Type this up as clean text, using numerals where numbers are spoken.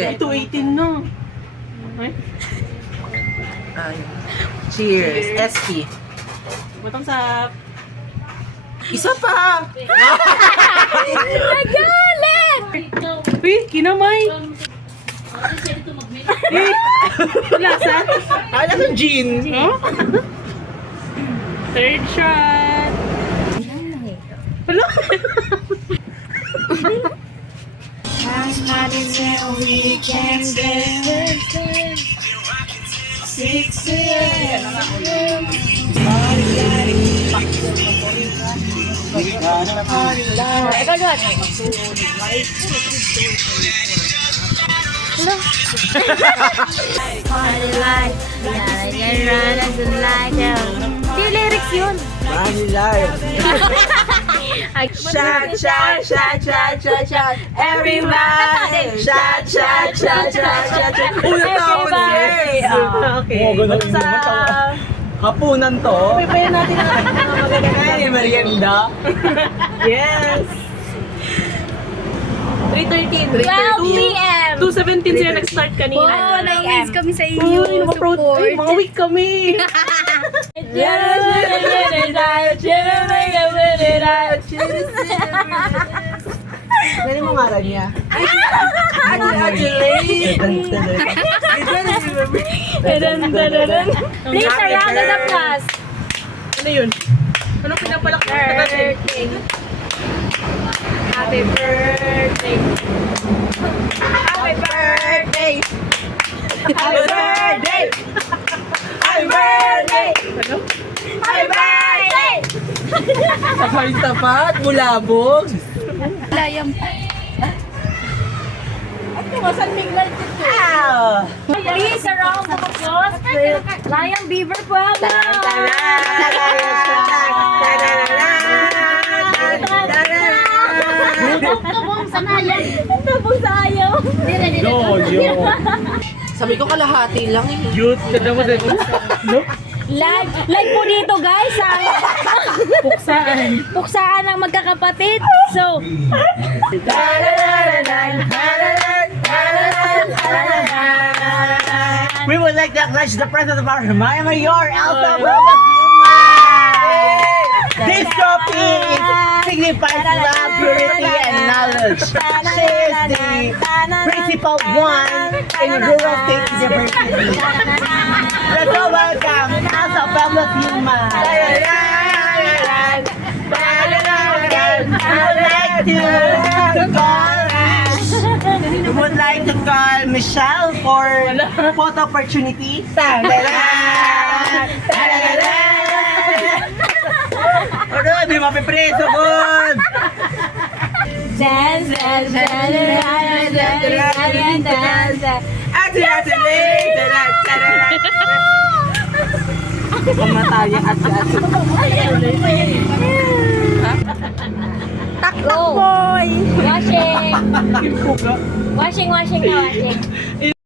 218 no. Ay, Cheers. SP. butang sa... Isa pa! Nagalit! Uy, kinamay! Eh, lasa? Ano yung gin? Oh? Third shot! Hello? Ikaw doon. Hello? Di lyrics yun. Money life. Shot, shot, shot, shot, shot, shot. Everybody. Shot, shot, shot, shot, shot, shot. Uy, natapos yes! Okay. Oo, ganun Sa... naman. Hapunan to. Pipayan natin ang mga magaganda. Ay, merienda. Yes! 3:13. 12 p.m. 2:17 sila nag-start kanina. Oh, na-miss kami sa inyo. Uy, ay, mga week kami. Pwede mo ngaran niya. Please, a round of applause. Ano yun? Anong pinapalak mo? Birthday. Happy birthday. Happy birthday! Happy birthday! Happy birthday! Ano? Happy birthday! Tapat, bulabog. Layam. Ow! Please, a round of applause. Layang Beaver Pueblo. Tabong sa nayan. Tabong sa ayaw. Sabi ko kalahati lang eh. Cute. Ganda mo din. No? Live po dito guys ang Puksaan. puksaan ng magkakapatid. So, We would like to acknowledge the presence of our Maya Mayor, Elsa Roma Vilma. This topic signifies love, purity, and knowledge. She is the principal one in Rural State University. Let's all welcome Elsa Pablo Vilma. We would like to call Michelle for photo opportunity. Ano, di mapipreso good! dance, dance, dance, dance, dance. Ate, Pamataya ate. Go. Washing. Washing na washing.